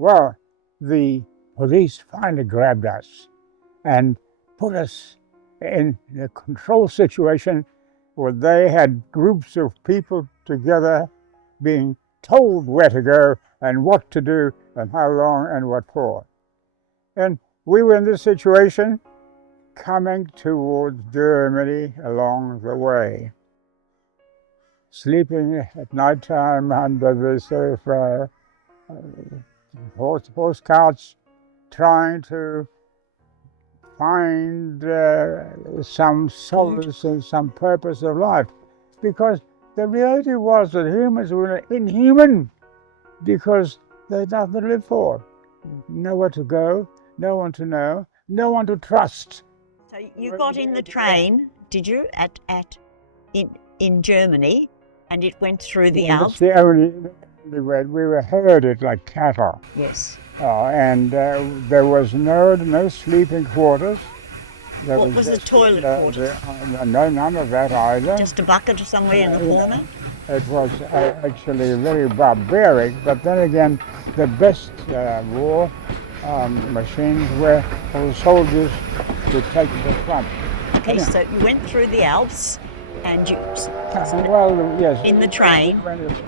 Well, the police finally grabbed us and put us in a control situation where they had groups of people together being told where to go and what to do and how long and what for. And we were in this situation coming towards Germany along the way, sleeping at night time under the sort of horse carts, trying to find some solace and some purpose of life. Because the reality was that humans were inhuman because they had nothing to live for. Nowhere to go, no one to know, no one to trust. So you got in the train, did you, in Germany, and it went through the Well, Alps? that's the only way. We were herded like cattle. Yes. And there was no sleeping quarters. What was the toilet quarters? No, none of that either. Just a bucket somewhere in the corner? It was actually very barbaric, but then again, the best war machines were for the soldiers to take the front. Okay, so you went through the Alps and you... Well, yes. In the train?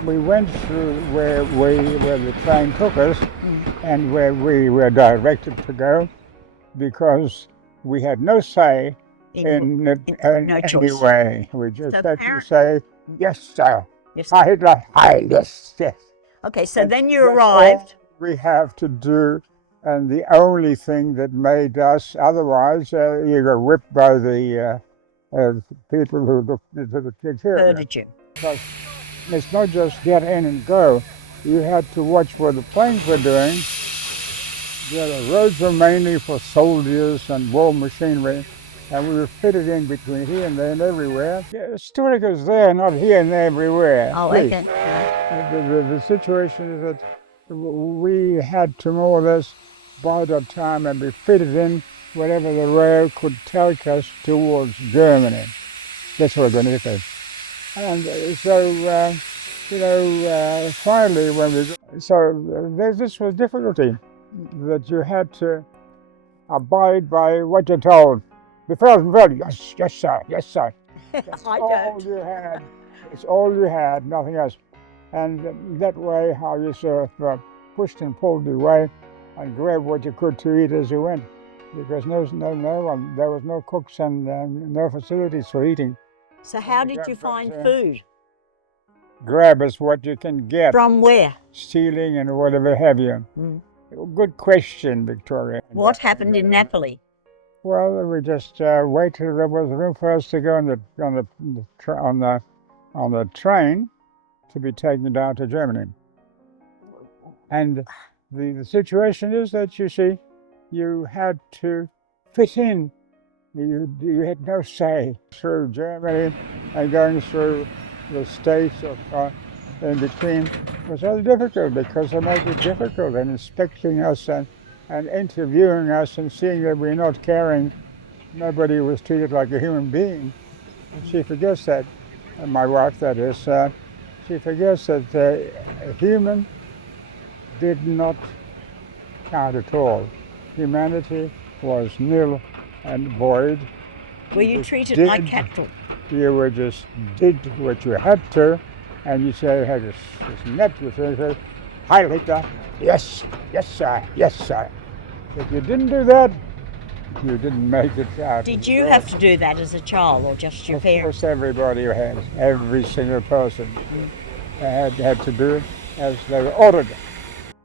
We went through where the train took us and where we were directed to go because we had no say in any way. We just had to say, yes, sir. Yes. Hi, Hitler. Hi, yes, yes. Okay, so then you arrived. All we have to do, and the only thing that made us, otherwise, you got whipped by the people who looked into the kids here. Herded you. Because it's not just get in and go. You had to watch what the planes were doing. The roads were mainly for soldiers and war machinery, and we were fitted in between here and there and everywhere. Yeah, Stuart was there, not here and everywhere. Oh, please. okay. The situation is that we had to more or less bide our time and be fitted in whatever the rail could take us towards Germany. That's what it is. And so, finally, this was difficulty, that you had to abide by what you're told. Yes, yes, sir, yes, sir. That's all you had. It's all you had, nothing else. And that way, how you sort of pushed and pulled your way and grabbed what you could to eat as you went, because no one, there was no cooks and no facilities for eating. So how did you find food? Grab us what you can get. From where? Stealing and whatever have you. Good question, Victoria. What happened in Napoli? Well, we just waited till there was room for us to go on the train to be taken down to Germany. And the situation is that, you see, you had to fit in. You had no say through Germany and going through the states in between was very difficult, because they made it difficult in inspecting us and interviewing us and seeing that we're not caring. Nobody was treated like a human being. She forgets that, my wife that is, she forgets that a human did not count at all. Humanity was nil and void. Were you treated like cattle? You were just did what you had to, and you say, had this net, you say, Heil Hitler, yes, yes, sir, yes, sir. If you didn't do that, you didn't make it out. Did you have to do that as a child, or just your parents? Of course, everybody had. Every single person had to do it as they were ordered.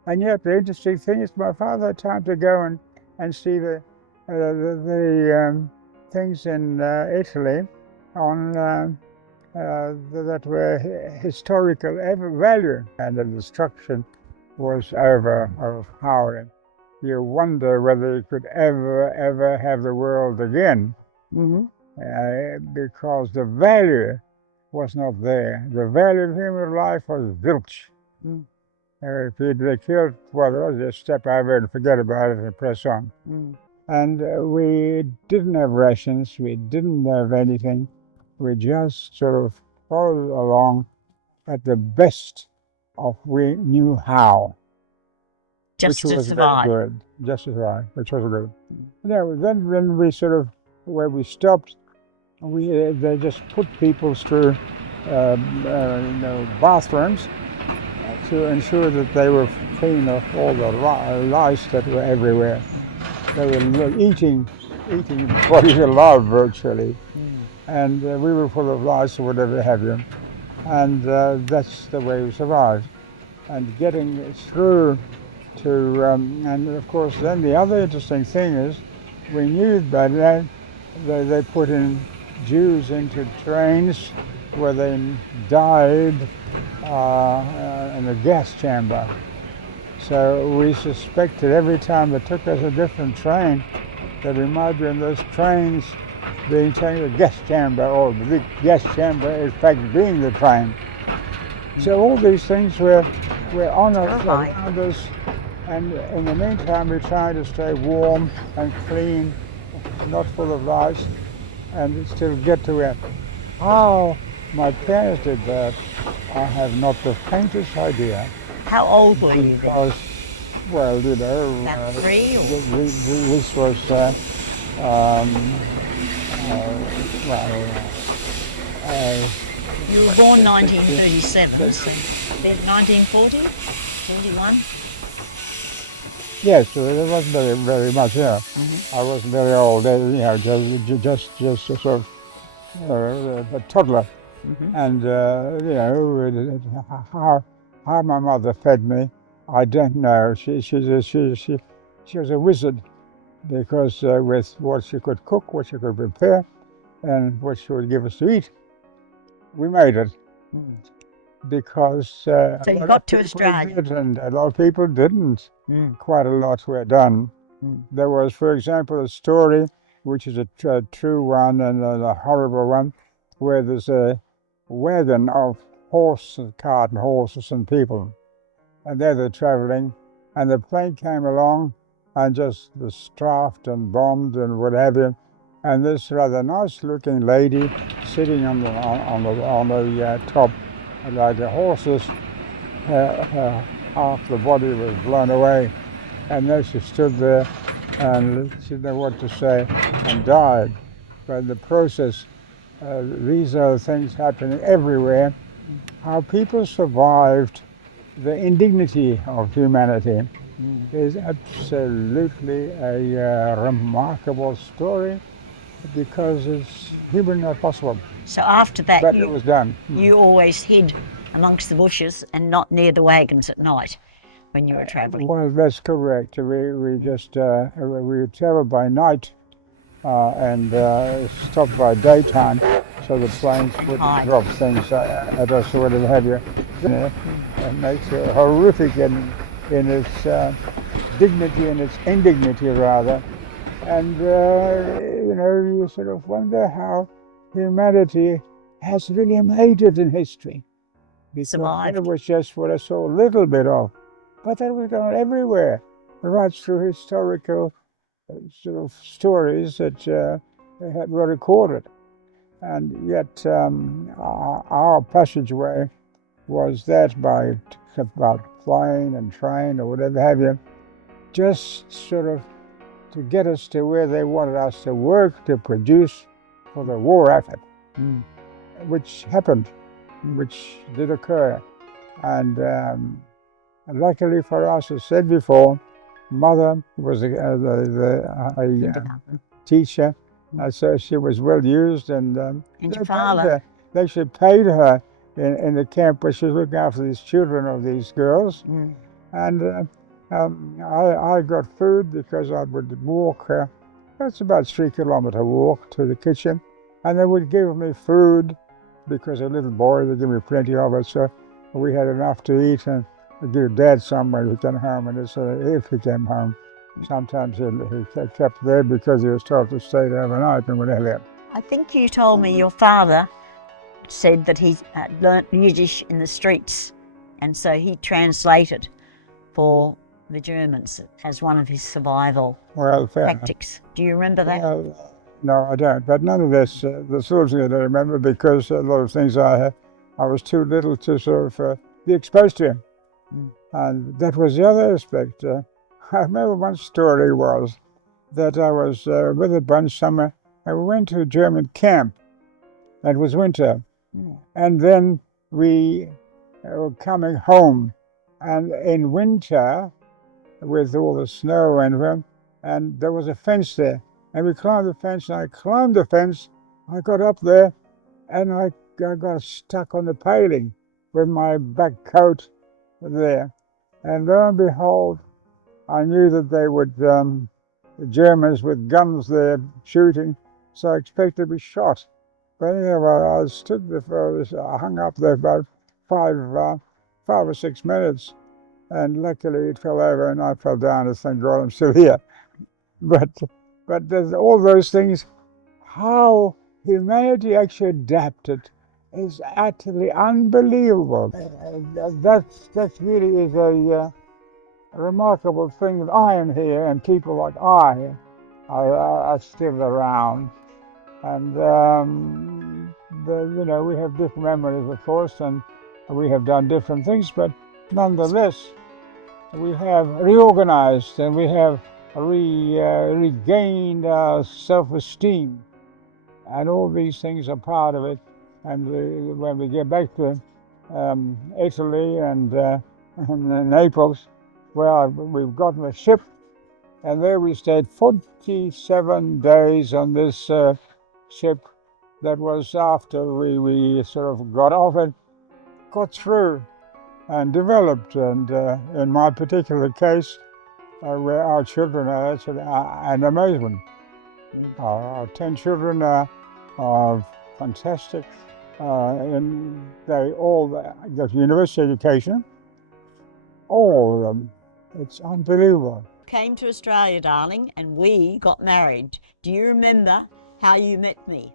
And yet, the interesting thing is, my father had time to go and see the things in Italy on that were historical value, and the destruction was overpowering. You wonder whether you could ever have the world again, because the value was not there. The value of human life was zilch. If they killed, well, just step over and forget about it and press on. And we didn't have rations, we didn't have anything. We just sort of followed along at the best of we knew how. just which to was survive. very good, just to survive, which was good. Yeah, then when we sort of, where we stopped, they just put people through bathrooms to ensure that they were clean of all the lice that were everywhere. They were eating bodies alive virtually, and we were full of lice or whatever have you. And that's the way we survived. And getting through to, and of course then the other interesting thing is, we knew by then they put in Jews into trains where they died in a gas chamber. So we suspected every time they took us a different train that we might be in those trains being taken to a gas chamber, or the gas chamber in fact being the train. So all these things were on us, around us, and in the meantime we tried to stay warm and clean, not full of lice, and still get to it. How my parents did that, I have not the faintest idea. How old were you then? Because, well, you know, About 3 or? This was, You were born 1937, so 1940, 21? yes, it wasn't very much, yeah. I wasn't very old, you know, just a sort of a toddler. And, you know, how my mother fed me, I don't know. She was a wizard, because with what she could cook, what she could prepare, and what she would give us to eat, we made it. Because So you got to Australia. did, and a lot of people didn't. Quite a lot were done. There was, for example, a story, which is a true one and a horrible one, where there's a wagon of cart and horses and people, and there they're traveling, and the plane came along and just was strafed and bombed and what have you, and this rather nice-looking lady sitting on the top, like the horses, half the body was blown away, and then she stood there and she didn't know what to say and died. But in the process, these are things happening everywhere. How people survived the indignity of humanity is absolutely a remarkable story, because it's humanly not possible. So after that, But it was done. You always hid amongst the bushes and not near the wagons at night when you were travelling. Well, that's correct. We just we would travel by night and stop by daytime, so the planes wouldn't drop things at us or whatever have you. It makes it horrific in its dignity and its indignity rather. And you know, you sort of wonder how humanity has really made it in history. Because Survived. it was just what I saw a little bit of, but that was going on everywhere, right through historical sort of stories that were recorded. And yet our passageway was that by plane and train or whatever have you, just sort of to get us to where they wanted us to work, to produce for the war effort, which happened, which did occur. And luckily for us, as said before, Mother was a teacher, so she was well used, and your father? They actually paid her in the camp where she was looking after these children of these girls. And I got food because I would walk, that's about 3-kilometer walk to the kitchen, and they would give me food because a little boy, they give me plenty of it, so we had enough to eat, and I'd give Dad some when he came home, and if he came home. Sometimes he kept there because he was told to stay there overnight and whatever. I think you told me your father said that he learnt Yiddish in the streets, and so he translated for the Germans as one of his survival tactics. Do you remember that? No, I don't. But none of this, the sort of thing I don't remember, because a lot of things I was too little to sort of be exposed to. And that was the other aspect. I remember one story was that I was with a bunch somewhere, and we went to a German camp. It was winter. And then we were coming home. And in winter, with all the snow and there was a fence there. And we climbed the fence, and I climbed the fence. I got up there, and I got stuck on the paling with my back coat there. And lo and behold, I knew that they would, the Germans with guns there shooting, so I expected to be shot. But anyhow, I stood there, I hung up there about 5 or 6 minutes, and luckily it fell over and I fell down, and thank God I'm still here. But there's all those things, how humanity actually adapted is utterly unbelievable. That really is a remarkable thing that I am here and people like I are still around. And we have different memories, of course, and we have done different things, but nonetheless, we have reorganized and we have regained our self-esteem, and all these things are part of it. And when we get back to Italy and Naples, well, we've gotten a ship, and there we stayed 47 days on this ship. That was after we sort of got off it, got through and developed. And in my particular case, where our children are actually an amazement. Our 10 children are fantastic. And they all got university education, all of them. It's unbelievable. Came to Australia, darling, and we got married. Do you remember how you met me?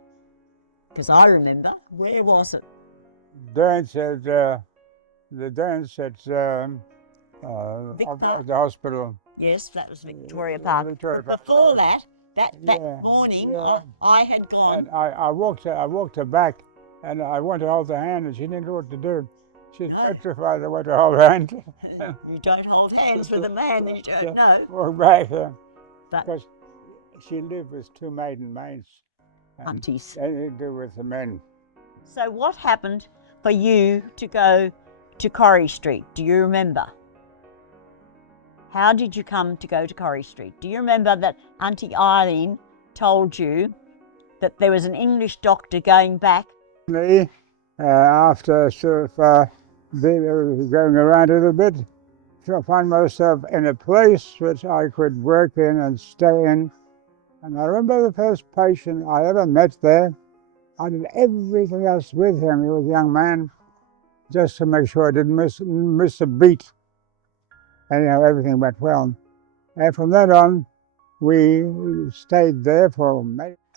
Because I remember. Where was it? Dance at the hospital. Yes, that was Victoria Park. Victoria But Park. before that Yeah, morning, yeah. I had gone. And I walked her back, and I went to hold her hand, and she didn't know what to do. She's petrified. I went to hold her hand. You don't hold hands with a man that you don't know. Walk back, But because she lived with 2 maiden maids. aunties. Anything to do with the men. So what happened for you to go to Corrie Street? Do you remember? How did you come to go to Corrie Street? Do you remember that Auntie Eileen told you that there was an English doctor going back? After sort of going around a little bit, I found myself in a place which I could work in and stay in. And I remember the first patient I ever met there. I did everything else with him. He was a young man, just to make sure I didn't miss a beat. Anyhow, everything went well. And from then on, we stayed there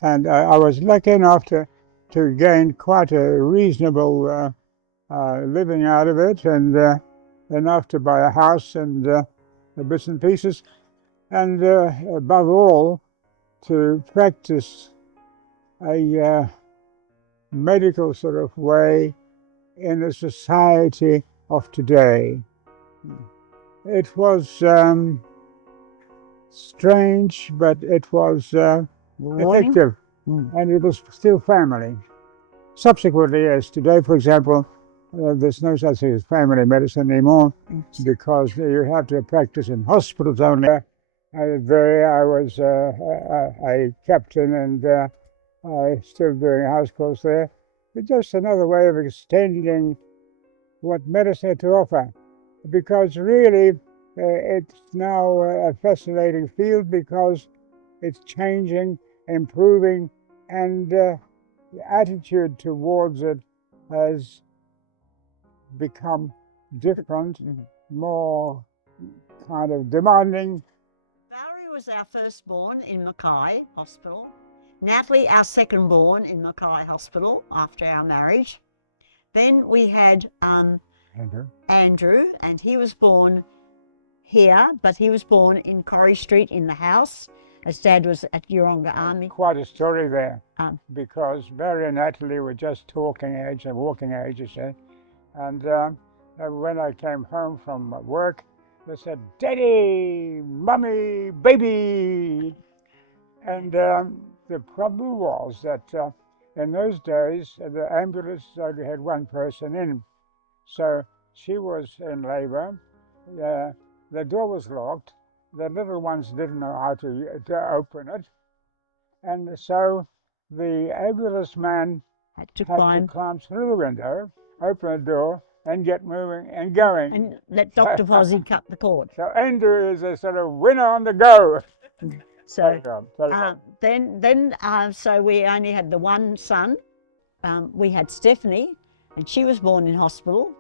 and I was lucky enough to gain quite a reasonable living out of it, and enough to buy a house and bits and pieces, and above all, to practice a medical sort of way in the society of today. It was strange, but it was effective, and it was still family. Subsequently, yes, today, for example, there's no such thing as family medicine anymore, because you have to practice in hospitals only. I was a captain, and still doing house calls there. It's just another way of extending what medicine had to offer, because really it's now a fascinating field, because it's changing, improving, and the attitude towards it has become different, more kind of demanding. Valerie was our firstborn in Mackay Hospital. Natalie, our secondborn in Mackay Hospital after our marriage. Then we had Andrew, and he was born here, but he was born in Corrie Street in the house, as Dad was at Yeronga Army. Quite a story there, because Barry and Natalie were just walking age, you say, and And when I came home from work, they said, "Daddy, Mummy, baby." And the problem was that in those days, the ambulance only had one person in. So she was in labour, the door was locked, the little ones didn't know how to open it, and so the ambulance man Had to had climb to climb through the window, open the door, and get moving and going. and let Dr. Fozzie cut the cord. So Andrew is a sort of winner on the go. So Carry on. so we only had the one son. We had Stephanie, and she was born in hospital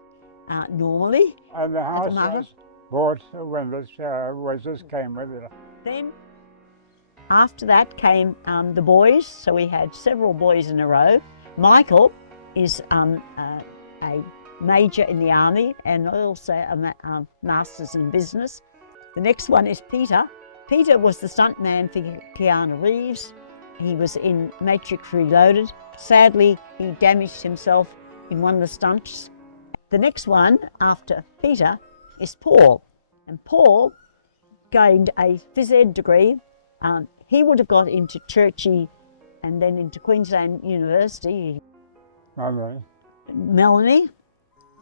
normally. And the house mother. was bought when this came with it. Then after that came the boys. So we had several boys in a row. Michael is a major in the army and also a master's in business. The next one is Peter. Peter was the stuntman for Keanu Reeves. He was in Matrix Reloaded. Sadly, he damaged himself in one of the stunts. The next one after Peter is Paul. And Paul gained a phys ed degree. He would have got into Churchie and then into Queensland University. Melanie,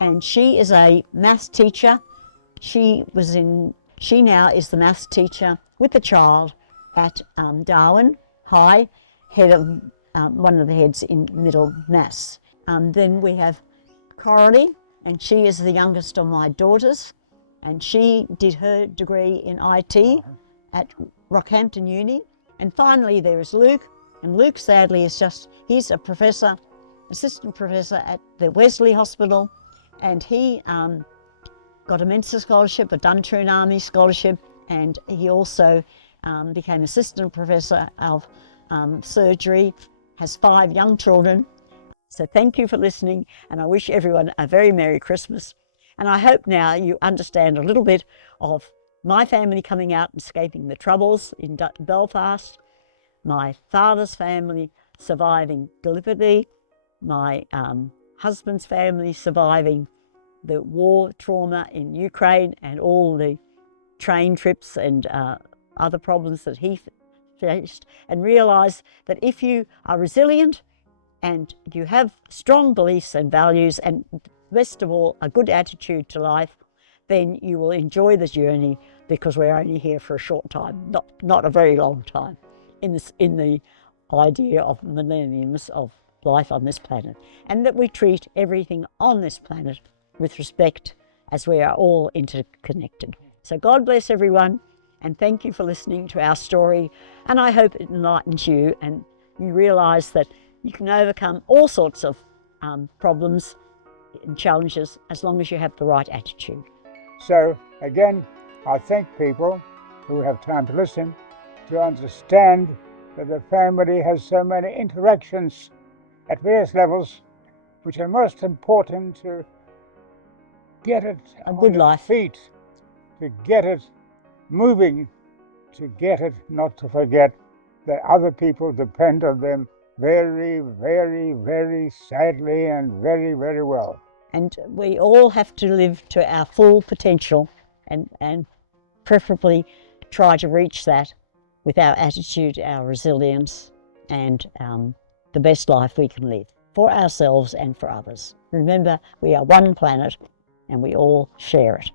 and she is a maths teacher. She now is the maths teacher with the child at Darwin High, head of one of the heads in middle maths. Then we have Coralie, and she is the youngest of my daughters, and she did her degree in IT at Rockhampton Uni. And finally there is Luke, and Luke sadly he's a professor, assistant professor at the Wesley Hospital, and he got a Mensa scholarship, a Duntroon Army scholarship, and he also became assistant professor of surgery, has 5 young children. So thank you for listening, and I wish everyone a very Merry Christmas. And I hope now you understand a little bit of my family coming out and escaping the troubles in Belfast, my father's family surviving Gallipoli, my husband's family surviving the war trauma in Ukraine and all the train trips and other problems that he faced, and realise that if you are resilient and you have strong beliefs and values and best of all a good attitude to life, then you will enjoy the journey, because we're only here for a short time, not a very long time, in the idea of millenniums of life on this planet, and that we treat everything on this planet with respect, as we are all interconnected. So God bless everyone, and thank you for listening to our story, and I hope it enlightens you and you realise that you can overcome all sorts of problems and challenges as long as you have the right attitude. So again, I thank people who have time to listen to understand that the family has so many interactions at various levels, which are most important to get it A good life. feet, to get it moving, to get it not to forget that other people depend on them very, very, very sadly and very, very well. And we all have to live to our full potential and preferably try to reach that with our attitude, our resilience, and the best life we can live for ourselves and for others. Remember, we are one planet and we all share it.